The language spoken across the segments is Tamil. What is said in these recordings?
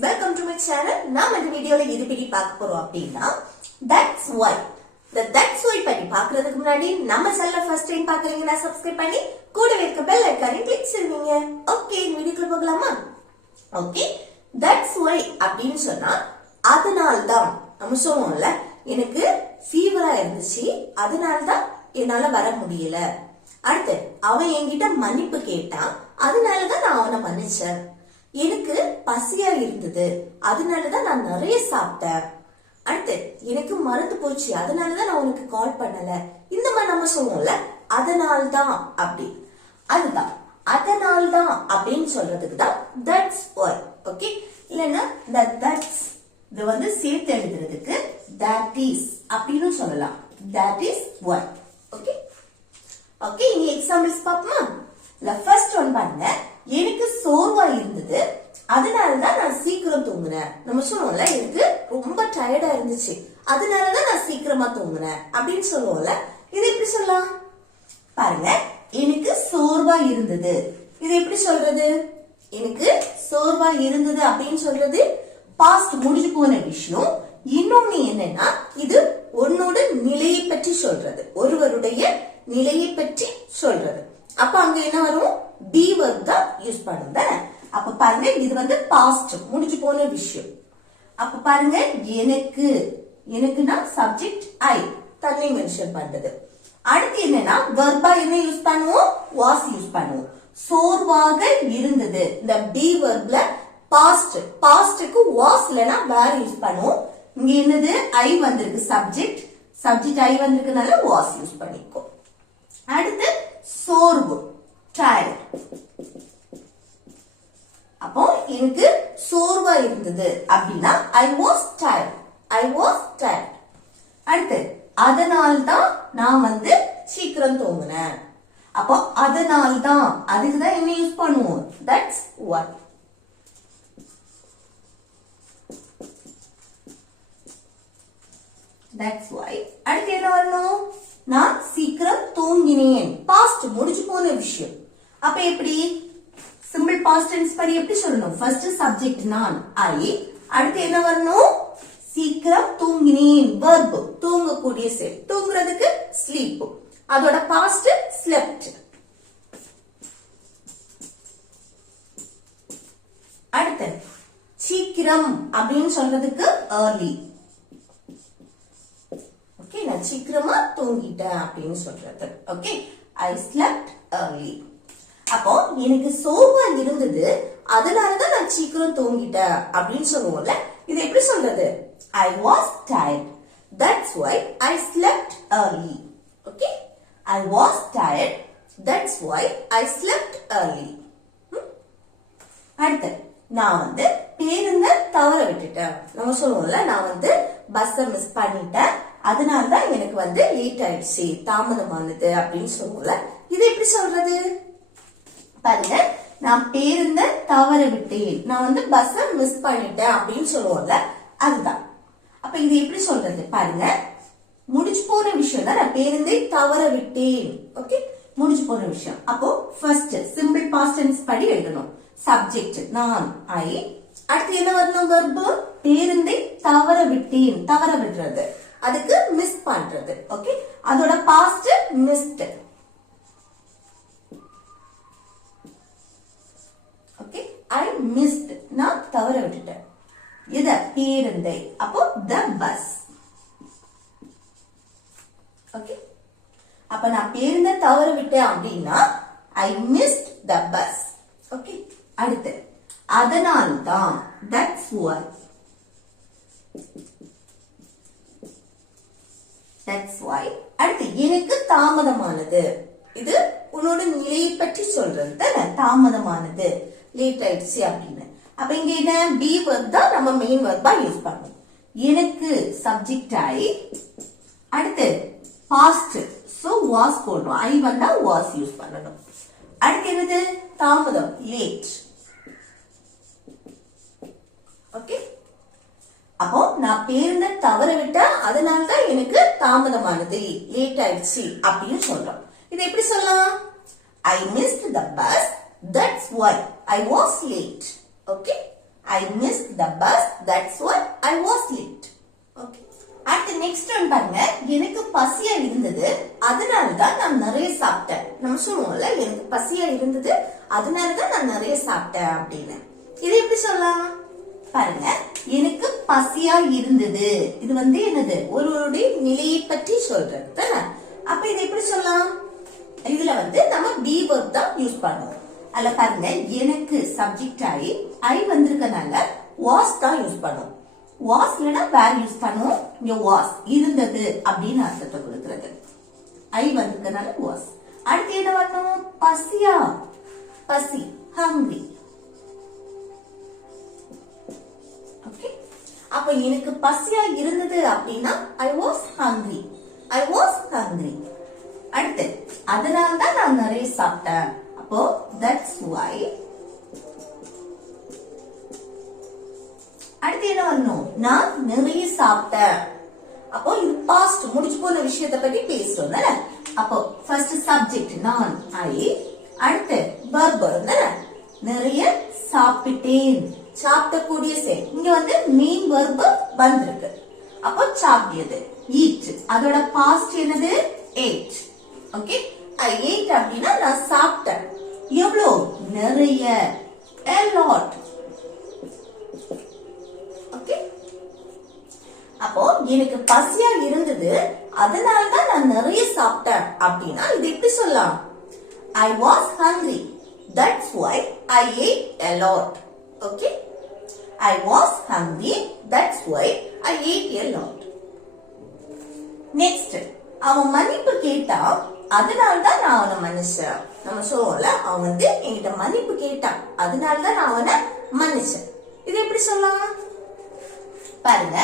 welcome to my channel. நாம இந்த வீடியோல எது பத்தி பார்க்க போறோம் அப்படினா that's why. the that's why பத்தி பார்க்கிறதுக்கு முன்னாடி நம்ம சேனலை first time பார்க்கறீங்கன்னா subscribe பண்ணி கூடவே இருக்க bell icon-ஐ click செய்வீங்க. ஓகே, வீடியோக்குள்ள போகலாமா? ஓகே, that's why அப்படினு சொன்னா அதனால தான் நம்ம சொல்லுவோம்ல, எனக்கு ஃபீவரா இருந்துச்சு, அதனால தான் என்னால வர முடியல. அடுத்து அவன் என்கிட்ட மன்னிப்பு கேட்டான், அதனாலதான் நான் அவனை மன்னிச்சேன். எனக்கு பசியா இருந்தது, அதனாலதான் நான் நிறைய சாப்பிட்டேன். அடுத்து எனக்கு மறந்து போச்சு, அதனாலதான் நான் உனக்கு கால் பண்ணல. இந்த மாதிரி நம்ம சொல்லுவோம்ல, அதனால்தான் அப்படி. அதுதான் அதனால்தான் அப்படின்னு சொல்றதுக்கு தான் that's why. ஓகே, இல்லன்னா that's இது வந்து சேர்த்து எழுதுறதுக்கு that is அப்படின்னு சொல்லலாம். that is why. Okay okay, இனி எக்ஸாம்பிள்ஸ் பாப்போமா? ஃபர்ஸ்ட் ஒன் பாருங்க. எனக்கு சோர்வா இருந்தது, அதனாலதான் நான் சீக்கிரம் தூங்குனேன். நம்ம சொல்லுவோம்ல, எனக்கு ரொம்ப டயர்டா இருந்துச்சு, அதனாலதான் நான் சீக்கிரமா தூங்குனேன் அப்படின்னு சொல்லுவோம்ல. இது எப்படி சொல்லலாம் பாருங்க. எனக்கு சோர்வா இருந்தது, இது எப்படி சொல்றது? எனக்கு சோர்வா இருந்தது அப்படின்னு சொல்றது பாஸ்ட், முடிஞ்சு போன விஷயம். இன்னொன்னு என்னன்னா, இது உன்னோட நிலையை பற்றி சொல்றது, ஒருவருடைய நிலையை பற்றி சொல்றது. அப்ப அங்க என்ன வரும்? be verb தான் யூஸ் பண்ணுங்க. அப்ப பாருங்க, இது வந்து பாஸ்ட், முடிஞ்சு போன விஷயம். அப்ப பாருங்க, எனக்கு எனக்குன்னா சப்ஜெக்ட் ஐ, தன்னை மென்ஷன் பண்றது. அடுத்து என்னன்னா, வெர்பா என்ன யூஸ் பண்ணுவோம்? வாஸ் யூஸ் பண்ணுவோம். சோர்வாக இருந்தது, இந்த be verbல பாஸ்ட், பாஸ்டுக்கு வாஸ் இல்லனா வேர் யூஸ் பண்ணுவோம். இங்க என்னது? ஐ வந்திருக்கு, சப்ஜெக்ட், சப்ஜெக்ட் ஐ வந்திருக்கனால வாஸ் யூஸ் பண்ணிக்கோ. அடுத்து சோர்வு, tired. அப்போ எனக்கு சோர்வா இருந்தது அப்படின்னா I was tired, I was tired. அடுத்து அதனால்தான் நான் வந்து சீக்கிரம் தூங்குனேன். அப்போ அதனால்தான், அதுக்குதான் என்ன யூஸ் பண்ணுவோம்? that's why. that's why. அடுத்து என்ன வரணும்? நான் சீக்கிரம் தூங்கினேன், பாஸ்ட், முடிஞ்சு போன விஷயம். அப்ப எப்படி? சிம்பிள் பாஸ்ட் டென்ஸ் படி எப்படி சொல்லணும்? ஃபர்ஸ்ட் சப்ஜெக்ட் நான், ஐ. அடுத்து என்ன வரணும்? சீக்கிரம் தூங்கினேன், வெர்ப், தூங்கக்கூடிய செயல். தூங்குறதுக்கு ஸ்லீப், அதோட பாஸ்ட் ஸ்லெப்ட். அடுத்து சீக்கிரம் அப்படின்னு சொல்றதுக்கு early. ஓகே, நான் சீக்கிரமா தூங்கிட்டேன் அப்படின்னு சொல்றது. Okay, I slept early. அப்போ எனக்கு சோர்வா இருந்தது, அதனாலதான் நான் சீக்கிரம் தூங்கிட்டேன் அப்படின்னு சொல்லுவோம்ல. இது எப்படி சொல்றது? I was tired, that's why I slept early. Okay, I was tired, that's why I slept early. அடுத்து நான் வந்து பேருந்த தவற விட்டுட்டேன். நம்ம சொல்லுவோம்ல, நான் வந்து பஸ் மிஸ் பண்ணிட்டேன், அதனாலதான் எனக்கு வந்து லேட் ஆயிடுச்சு, தாமதமானது அப்படின்னு சொல்லுவோம்ல. இது எப்படி சொல்றது பாருங்க. நான் பேருந்த தவற விட்டேன், நான் வந்து பஸ் மிஸ் பண்ணிட்டேன் அப்படின்னு சொல்லுவோம்ல, அதுதான். அப்ப இது எப்படி சொல்றது பாருங்க. முடிஞ்சு போன விஷயம் தான், நான் பேருந்தை தவற விட்டேன். ஓகே, முடிஞ்சு போன விஷயம். அப்போ ஃபர்ஸ்ட் சிம்பிள் பாஸ்ட் டென்ஸ் படி எழுதணும். சப்ஜெக்ட் நான், ஐ. அடுத்து என்ன வரணும்? வெர்ப், பேருந்தை தவற விட்டேன், தவற விடுறது, அதுக்கு மிஸ் பண்றது. ஓகே, அதோட past missed. Okay, I missed, நான் தவற விட்டுட்டேன். இத பேருந்தை, அப்போ the bus. ஓகே, அப்ப நான் பேருந்தை தவற விட்டேன் அப்படின்னா I missed the bus. Okay, அடுத்து அதனால்தான், that's why. that's why. அடுத்து எனக்கு தாமதமானது, இது உன்னோட நிலையை பற்றி சொல்றது தானே, தாமதமானது, லேட் ஆயிடுச்சு அப்படின்னு. அப்ப இங்க என்ன? be verb தான் நம்ம மெயின் வெர்பா யூஸ் பண்ணுவோம். எனக்கு சப்ஜெக்ட் ஐ, அடுத்து பாஸ்ட், சோ was போடணும், ஐ வந்தா was யூஸ் பண்ணணும். அடுத்து என்னது? தாமதம், லேட். ஓகே, அப்போ நான் பேருந்த தவற விட்டேன், அதனாலதான் எனக்கு தாமதமானது, லேட் ஆயிடுச்சு அப்படின்னு சொல்றோம். இது எப்படி சொல்லலாம்? I missed the bus, that's why I was late. Okay, I missed the bus. That's why I was late. Okay. அடுத்து நெக்ஸ்ட் ஒன் பாருங்க. எனக்கு பசியா இருந்தது அதனாலதான் நான் நிறைய சாப்பிட்டேன். நம்ம சொல்லுவோம்ல எனக்கு பசியா இருந்தது அதனாலதான் நான் நிறைய சாப்பிட்டேன் அப்படின்னு. இது எப்படி சொல்லலாம் பாருங்க. எனக்கு பசியா இருந்தது இது என்னது ஒருவருடைய நிலையை பற்றி சொல்றது தானே. அப்ப இது எப்படி சொல்லலாம்? இதுல நம்ம be verb தான் யூஸ் பண்ணுவோம். அல்ல பாருங்க எனக்கு சப்ஜெக்ட் ஆகி ஐ வந்திருக்கனால was தான் யூஸ் பண்ணுவோம். was இல்லனா where யூஸ் பண்ணுவோம். இங்க was இருந்தது அப்படின்னு அர்த்தத்தை கொடுக்கிறது. ஐ வந்திருக்கனால was. அடுத்து என்ன வரணும்? பசியா பசி hungry. ஓகே. அப்ப எனக்கு பசியா இருந்தது அப்படின்னா I was hungry. I was hungry. அடுத்து அதனால தான் நான் நிறைய சாப்பிட்டேன். அப்போ that's why. அடுத்து என்ன வரணும்? நான் நிறைய சாப்பிட்டேன். அப்போ இது பாஸ்ட் முடிச்சு போன விஷயத்தை பத்தி பேசுறோம் தானே. அப்போ ஃபர்ஸ்ட் சப்ஜெக்ட் நான் ஐ, அடுத்து verb வரும் தானே. நிறைய சாப்பிட்டேன். சாப்பிடக்கூடிய செயல் இங்க மெயின் verb வந்திருக்கு. அப்போ சாப்பிட்டது eat. அதோட பாஸ்ட் என்னது? ate. ஓகே. I ate அப்படின்னா நான் சாப்பிட்டேன். எவ்வளோ? நிறைய. a lot. ஓகே. அப்போ எனக்கு பசியா இருந்தது அதனாலதான் நான் நிறைய சாப்பிட்டேன் அப்படின்னா இது எப்படி சொல்லலாம்? I was hungry. That's why I ate a lot. Okay? I was hungry. That's why I ate a lot. Next, அவன் மன்னிப்பு கேட்டா அதனாலதான் நான் அவனை மன்னிச்சேன். நம்ம சொல்லுவோம்ல அவன் என்கிட்ட மன்னிப்பு கேட்டான் அதனாலதான் நான் அவனை மன்னிச்சேன். இது எப்படி சொல்லலாம் பாருங்க.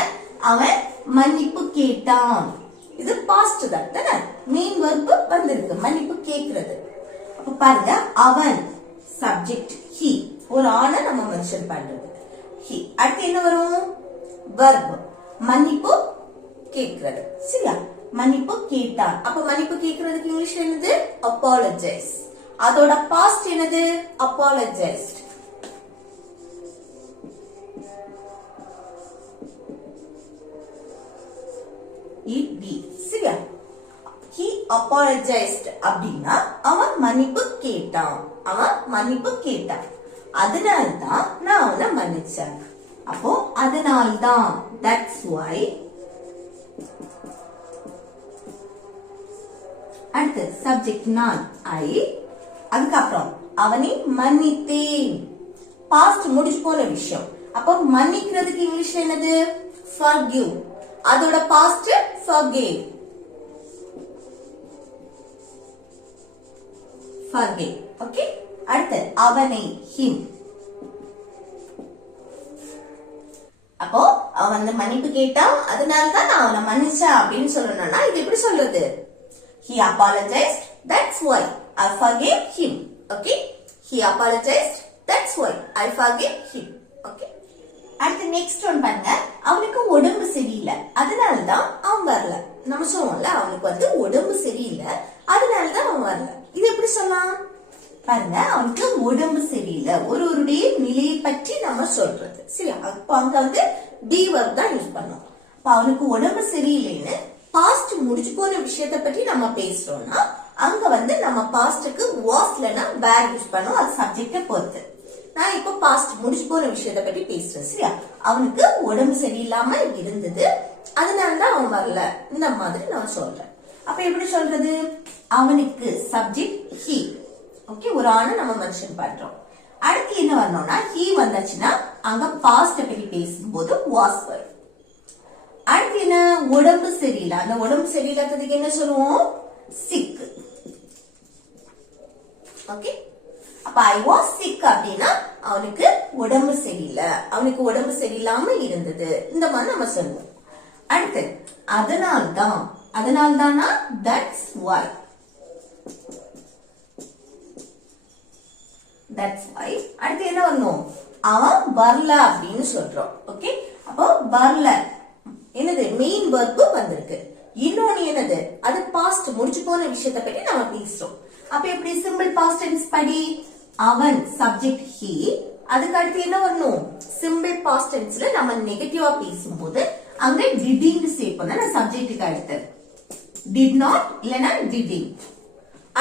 அவன் மன்னிப்பு கேட்டான். இது பாஸ்ட் தான் தானே. மெயின் verb வந்திருக்கு மன்னிப்பு கேட்கிறது. அப்ப பாருங்க அவன் சப்ஜெக்ட் he. ஒரு ஆணை நம்ம மென்ஷன் பண்றது he. அடுத்து என்ன வரும்? verb மன்னிப்பு கேட்கிறது. சரியா? மன்னிப்பு கேட்டான். அப்ப மன்னிப்பு கேட்கிறதுக்கு இங்கிலீஷ் என்னது? apologize. அதோட பாஸ்ட் என்னது? apologized. சரியா? he apologized அப்படின்னா அவன் மன்னிப்பு கேட்டான். அவன் மன்னிப்பு கேட்டான் அதனால்தான் நான் அவனை மன்னிச்சேன். அப்போ அதனால்தான் that's why. அடுத்து சப்ஜெக்ட் நான் ஐ, அதுக்கப்புறம் அவனை மன்னித்தேன். பாஸ்ட் முடிச்சு போன விஷயம். அப்போ மன்னிக்கிறதுக்கு இங்கிலீஷ் என்னது? forgive. அதோட பாஸ்ட் forgave. forgave. ஓகே. அடுத்து அவனை him. அப்போ அவன் மன்னிப்பு கேட்டான் அதனாலதான் நான் அவனை மன்னிச்சேன் அப்படின்னு சொல்லணும்னா இது எப்படி சொல்றது? He apologized. That's why I forgave him. Okay? He apologized. That's why I forgave him. Okay? அடுத்து நெக்ஸ்ட் ஒன் பாருங்க. அவனுக்கு உடம்பு சரியில்லை அதனாலதான் அவன் வரல. நம்ம சொல்லுவோம்ல அவனுக்கு உடம்பு சரியில்லை அதனாலதான் அவன் வரல. இது எப்படி சொல்லலாம் பாருங்க. அவனுக்கு உடம்பு சரியில்லை ஒருவருடைய நிலையை பற்றி நம்ம சொல்றது. சரி. அப்போ அங்க be verb தான் யூஸ் பண்ணோம். அப்ப அவனுக்கு உடம்பு சரியில்லைன்னு பாஸ்ட் முடிச்சு போன விஷயத்தை பற்றி நம்ம பேசுறோம்னா அங்க நம்ம பாஸ்டுக்கு was இல்லனா were யூஸ் பண்ணுவோம். அது சப்ஜெக்ட பொறுத்து. நான் இப்போ பாஸ்ட் முடிச்சு போன விஷயத்தை பற்றி பேசுறேன். சரியா? அவனுக்கு உடம்பு சரியில்லாம இருந்தது அதனாலதான் அவன் வரல. இந்த மாதிரி நான் சொல்றேன். அப்ப எப்படி சொல்றது? அவனுக்கு சப்ஜெக்ட் he. ஓகே. ஒரு ஆணை நம்ம மென்ஷன் பண்றோம். அடுத்து என்ன வரணும்னா he வந்தாச்சுன்னா அங்க பாஸ்ட் பத்தி பேசும்போது was வரும். அடுத்து என்ன? உடம்பு சரியில்லை. அந்த உடம்பு சரியில்லாததுக்கு என்ன சொல்லுவோம்? sick. ஓகே. அப்ப I was sick அப்படின்னா அவனுக்கு உடம்பு சரியில்லை. அவனுக்கு உடம்பு சரியில்லாம இருந்தது. இந்த மாதிரி நம்ம சொல்லுவோம். அடுத்து அதனால்தான். அதனால்தானா that's why. That's why. அடுத்து என்ன வரணும்? அவன் வரல அப்படின்னு சொல்றோம். ஓகே. அப்போ வரல என்னது? மெயின் verb வந்திருக்கு. இன்னொன்னு என்னது? அது பாஸ்ட் முடிச்சு போன விஷயத்தை பத்தி நம்ம பேசுறோம். அப்ப எப்படி? சிம்பிள் பாஸ்ட் டென்ஸ் படி அவன் சப்ஜெக்ட் he, அதுக்கு அடுத்து என்ன வரணும்? சிம்பிள் பாஸ்ட் டென்ஸ்ல நம்ம நெகட்டிவா பேசும்போது அங்க didn't சேர்ப்போம் நான் சப்ஜெக்ட்டுக்கு அடுத்து. did not இல்லனா didn't.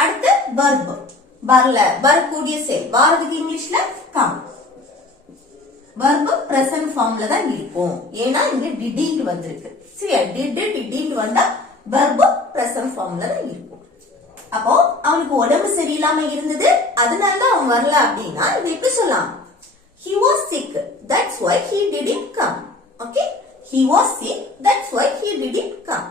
அடுத்து verb. verb கூடிய செயல். வாரதுக்கு இங்கிலீஷ்ல come. verb present formல தான் இருக்கும். ஏன்னா இங்க didn't வந்திருக்கு. சரியா? didn't வந்தா verb present formல தான் இருக்கும். அப்போ அவனுக்கு உடம்பு சரியில்லாம இருந்தது அதனால தான் அவன் வரல அப்படின்னா இது எப்படி சொல்லலாம்? He was sick. That's why he didn't come. Okay? He was sick. That's why he didn't come.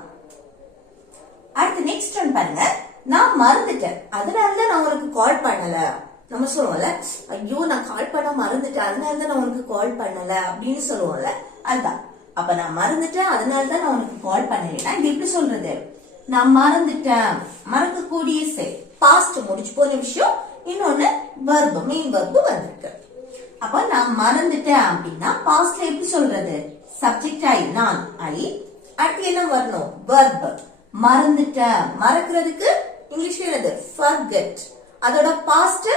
அடுத்து நெக்ஸ்ட் ஒன் பாருங்க. நான் மறந்துட்டேன் அதனால தான் நான் உனக்கு கால் பண்ணல. நம்ம சொல்லுவோம்ல, ஐயோ நான் கால் பண்ண மறந்துட்டேன் அதனால தான் நான் உனக்கு கால் பண்ணல அப்படின்னு சொல்லுவோம்ல. அதுதான். அப்ப நான் மறந்துட்டேன் அதனால தான் நான் உனக்கு கால் பண்ணலைன்னா இது எப்படி சொல்றது? நான் மறந்துட்டேன். மறக்கக்கூடிய செயல். பாஸ்ட் முடிச்சு போன விஷயம். இன்னொன்னு verb, மெயின் verb வந்திருக்கு. அப்ப நான் மறந்துட்டேன் அப்படின்னா பாஸ்ட்ல எப்படி சொல்றது? சப்ஜெக்ட் ஐ, நான் ஐ. அடுத்து என்ன வரணும்? verb. மறந்துட்டேன். மறக்கிறதுக்கு இங்கிலீஷ்ல என்னது? forget. அதோட பாஸ்ட்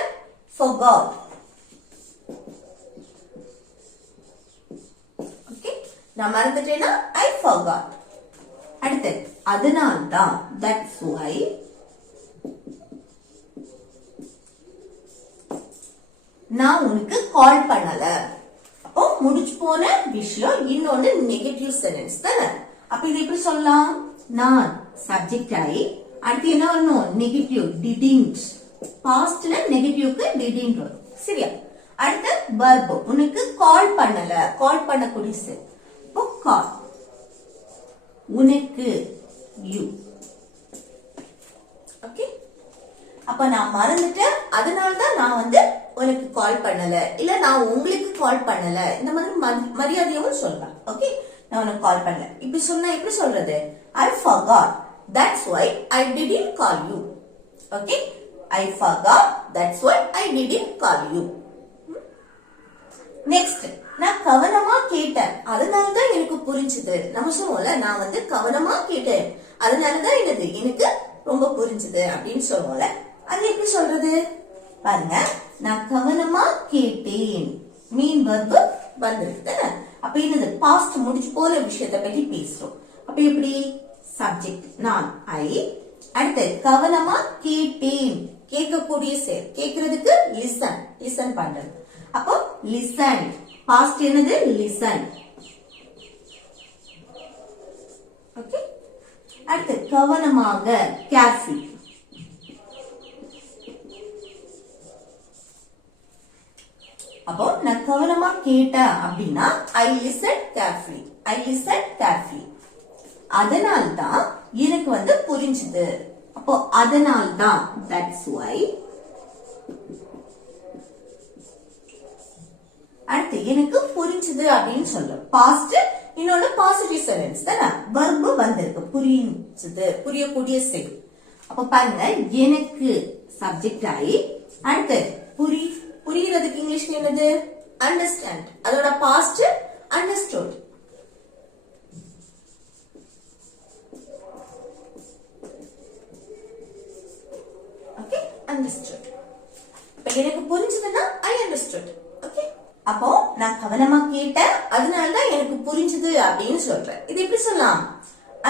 forgot. ஓகே? நான் மறந்துட்டேன்னா I forgot. அடுத்து அதனால்தான், that's why. நான் உனக்கு கால் பண்ணல. அப்போ முடிச்சு போன விஷயம். இன்னொன்னு நெகட்டிவ் சென்டென்ஸ் தானே. அப்ப இது எப்படி சொல்லலாம்? நான் சப்ஜெக்ட் ஆயி அடுத்து என்ன வரணும்? Negative didn't. பாஸ்ட்ல நெகட்டிவ்க்கு didn't வரும். சரியா? அடுத்து verb. உனக்கு கால் பண்ணல. கால் பண்ணக்கூடிய செயல். அப்போ கால். உனக்கு you. ஓகே? அப்ப நான் மறந்துட்டேன் அதனால தான் நான் வந்து உனக்கு கால் பண்ணல. இல்ல நான் உங்களுக்கு கால் பண்ணல. இந்த மாதிரி மரியாதையும் சொல்லலாம். ஓகே? நான் உனக்கு கால் பண்ணல. இப்படி சொன்னா எப்படி சொல்றது? I forgot. That's why I didn't call you. Okay? I forgot. That's why I didn't call you. Next. நான் கவனமா கேட்டேன் அதனாலதான் எனக்கு புரிஞ்சுது. நம்ம சொல்லுவோம்ல, நான் வந்து கவனமா கேட்டேன் அதனாலதான் எனக்கு ரொம்ப புரிஞ்சுது அப்படின்னு சொல்லுவோம்ல. அது எப்படி சொல்றது? பாருங்க, நான் கவனமா கேட்டேன். மீன் verb வந்திருக்கு. அப்ப என்னது? பாஸ்ட் முடிச்சு போற விஷயத்தை பத்தி பேசுறோம். அப்ப எப்படி? சப்ஜெக்ட் நான் ஐ. அடுத்து கவனமா கேட்டேன். கேட்கக்கூடிய செயல். கேட்கறதுக்கு லிசன். லிசன் பண்றது. அப்போ லிசன். பாஸ்ட் என்னது? லிசன். ஓகே? அடுத்து கவனமாக கேர்ஃபுல். அப்போ நான் கவனமா கேட்டேன் அப்படின்னா I listened carefully. I listened carefully. அதனால்தான் எனக்கு வந்து புரிஞ்சுது. அப்போ அதனால்தான், that's why. அடுத்து எனக்கு புரிஞ்சுது அப்படின்னு சொல்றோம். பாஸ்ட். இன்னொன்னு பாசிட்டிவ் சென்டென்ஸ் தானே. verb வந்திருக்கு. புரிஞ்சுது, புரியக்கூடிய செயல். அப்ப பாருங்க, எனக்கு சப்ஜெக்ட் ஆயி அடுத்து புரியறதுக்கு இங்கிலீஷ்ல என்னது? அண்டர்ஸ்டாண்ட். அதோட பாஸ்ட் அண்டர்ஸ்டுட். ஓகே? அண்டர்ஸ்டுட். இப்ப எனக்கு புரிஞ்சதுன்னா I understood. ஓகே? அப்போ நான் கவனமா கேட்டேன் அதனாலதான் எனக்கு புரிஞ்சது அப்படின்னு சொல்றேன். இது எப்படி சொல்லலாம்?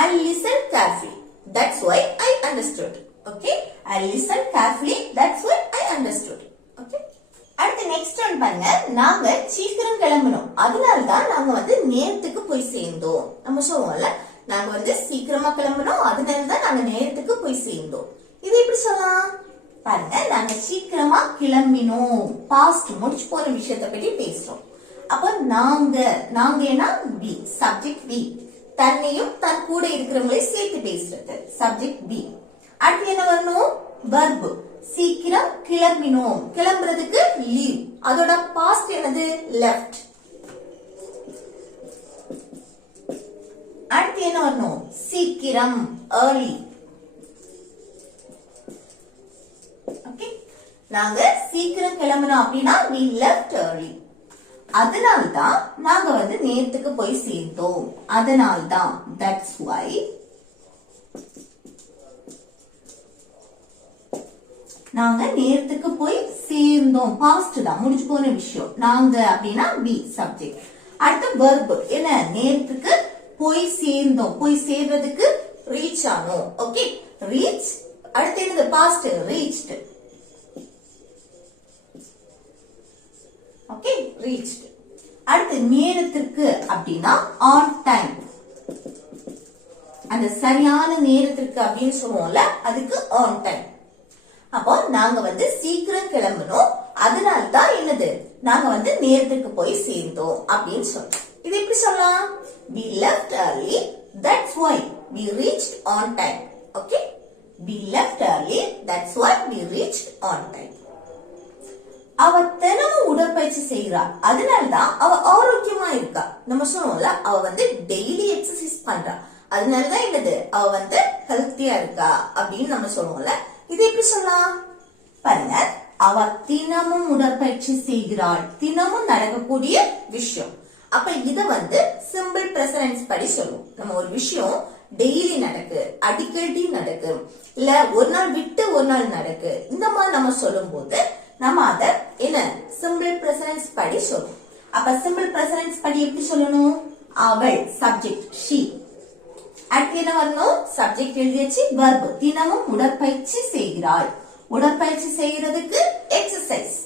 I listened carefully. That's why I understood. Okay? I listened carefully. That's why I understood. Okay? அடுத்து நெக்ஸ்ட் ஒன் பாருங்க. நாங்க சீக்கிரம் கிளம்பணும் அதனாலதான் நாங்க வந்து நேரத்துக்கு போய் சேர்ந்தோம். நம்ம சொல்லுவோம்ல, நாங்க வந்து சீக்கிரமா கிளம்பணும் அதனாலதான் நாங்க நேரத்துக்கு போய் சேர்ந்தோம். இது எப்படி சொல்லலாம்? பாருங்க, நாங்க சீக்கிரமா கிளம்பினோம். பாஸ்ட் முடிச்சு போற விஷயத்தை பத்தி பேசுறோம். அப்ப நாங்கன்னா பி. Subject B. தன்னையும் தன் கூட இருக்கிறவங்களையும் சேர்த்து பேசுறது. Subject B. அடுத்து என்ன வரணும்? verb. சீக்கிரம் கிளம்பினோம். கிளம்புறதுக்கு லீவ். அதோட பாஸ்ட் என்னது? லெஃப்ட். அடுத்து என்ன வரணும்? சீக்கிரம். early. ஓகே? நாங்க சீக்கிரம் கிளம்பணும் அப்படின்னா we left early. அதனால்தான் நாங்க வந்து நேரத்துக்கு போய் சேர்ந்தோம். அதனால்தான், that's why. நாங்க நேரத்துக்கு போய் சேர்ந்தோம். பாஸ்ட் தான், முடிஞ்சு போன விஷயம். நாங்க அப்படின்னா we சப்ஜெக்ட். அடுத்து verb என்ன, நேரத்துக்கு போய் சேர்ந்தோம், போய் சேர்றதுக்கு ரீச் ஆனோம். Okay, reach. அடுத்து என்னது, பாஸ்ட், reached. Okay, reached. அடுத்து நேரத்திற்கு அப்படின்னா on time. அந்த சரியான நேரத்திற்கு அப்படின்னு சொல்லுவோம்ல, அதுக்கு on time. அப்போ நாங்க வந்து சீக்கிரம் கிளம்பணும், அதனால தான் என்னது, நாங்க வந்து நேரத்துக்கு போய் சேர்ந்தோம் அப்படின்னு சொல்றோம். இது எப்படி சொல்லலாம், we left early, that's why we reached on time. Okay, we left early, that's why we reached on time. அவ தினமும் உடற்பயிற்சி செய்யறா, அதனாலதான் அவ ஆரோக்கியமா இருக்கா. நம்ம சொல்லுவோம்ல, அவ வந்து டெய்லி எக்ஸசைஸ் பண்றா, அதனாலதான் என்னது, அவ வந்து ஹெல்த்தியா இருக்கா அப்படின்னு நம்ம சொல்லுவோம்ல. இது எப்படி சொல்லலாம் பாருங்க, அவ தினமும் உடற்பயிற்சி செய்கிறாள், தினமும் நடக்கக்கூடிய விஷயம். அப்ப இத வந்து சிம்பிள் பிரசன்ஸ் படி சொல்லுவோம். நம்ம ஒரு விஷயம் டெய்லி நடக்கு, அடிக்கடி நடக்கு, இல்ல ஒரு நாள் விட்டு ஒரு நாள் நடக்கு, இந்த மாதிரி நம்ம சொல்லும் போது நம்ம அத என்ன சிம்பிள் பிரசன்ஸ் படி சொல்லுவோம். அப்ப சிம்பிள் பிரசன்ஸ் படி எப்படி சொல்லணும், அவள் சப்ஜெக்ட் she. அடுத்து என்ன வரணும், சப்ஜெக்ட் எழுதியாச்சு, verb தினமும் உடற்பயிற்சி செய்கிறாள், உடற்பயிற்சி செய்யறதுக்கு எக்ஸசைஸ்.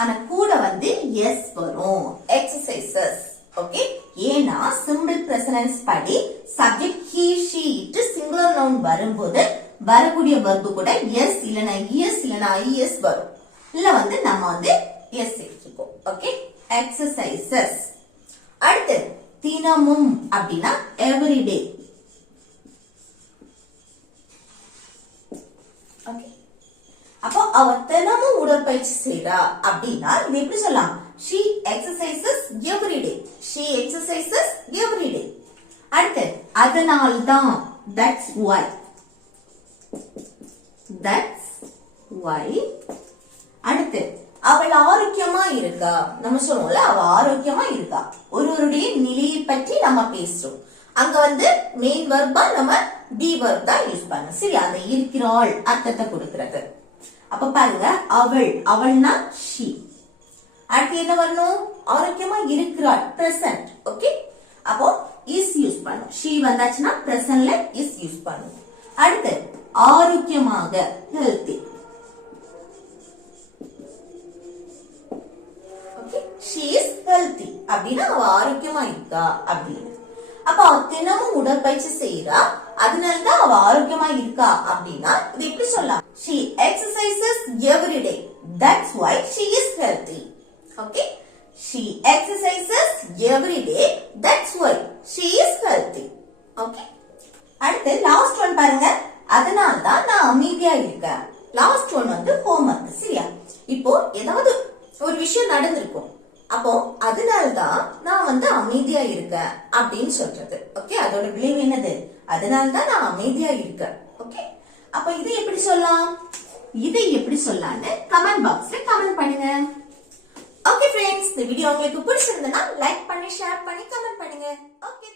ஆனா கூட வந்து எஸ் வரும், எக்ஸசைசஸ். ஓகே, ஏன்னா சிம்பிள் பிரசன்ஸ் படி சப்ஜெக்ட் he she இட்டு சிங்குலர் நவுன் வரும்போது வரக்கூடிய verb கூட எஸ் இல்லனா es இல்லனா is வரும். இல்ல வந்து நம்ம வந்து எஸ் சேர்த்துக்கோம். Okay, exercises. அடுத்து தினமும் அப்படின்னா everyday. ஓகே, அப்போ அவ தினமும் உடற்பயிற்சி செய்றா அப்படின்னா இது எப்படி சொல்லலாம், she exercises every day, she exercises every day. அடுத்து அதனால்தான், that's why, that's why. அடுத்து அவள் ஆரோக்கியமா இருக்கா, நம்ம சொல்லுவோம்ல, அவ ஆரோக்கியமா இருக்கா. ஒருவருடைய நிலையை பற்றி நம்ம பேசுறோம், அங்க வந்து மெயின் வெர்பா நம்ம பி வெர்ப் தான் யூஸ் பண்ணோம். சரி, அந்த இருக்கிறாள் அர்த்தத்தை கொடுக்கிறது. அப்ப பாருங்க, அவள், அவள்னா she. அடுத்து என்ன வரணும், ஆரோக்கியமா இருக்கிறாள், present. ஓகே, அப்போ is யூஸ் பண்ணும், she வந்தாச்சுன்னா presentல is யூஸ் பண்ணும். அடுத்து ஆரோக்கியமாக, healthy. she is healthy அப்படின்னா அவ ஆரோக்கியமா இருக்கா அப்படின்னு. அப்ப அவ தினமும் உடற்பயிற்சி செய்யறா, அதனாலதான் அவ ஆரோக்கியமா இருக்கா அப்படின்னா இது எப்படி சொல்லலாம், she exercises every day, that's why she is healthy. Okay, she exercises every day, that's why she is healthy. Okay, அடுத்து லாஸ்ட் ஒன் பாருங்க, அதனால்தான் நான் அமைதியா இருக்கேன். லாஸ்ட் ஒன் வந்து ஹோம்வொர்க். சரியா, இப்போ ஏதாவது ஒரு விஷயம் நடந்திருக்கும், அப்போ அதனால்தான் நான் வந்து அமைதியா இருக்கேன் அப்படின்னு சொல்றது. ஓகே, அதோட விளைவு என்னது, அதனால்தான் நான் அமைதியா இருக்கேன். ஓகே, அப்ப இதை எப்படி சொல்லலாம், இதை எப்படி சொல்லலாம்னு கமெண்ட் பாக்ஸ்ல கமெண்ட் பண்ணுங்க. ஓகே ஃப்ரெண்ட்ஸ், இந்த வீடியோ உங்களுக்கு பிடிச்சிருந்தா லைக் பண்ணி, ஷேர் பண்ணி, கமெண்ட் பண்ணுங்க. ஓகே.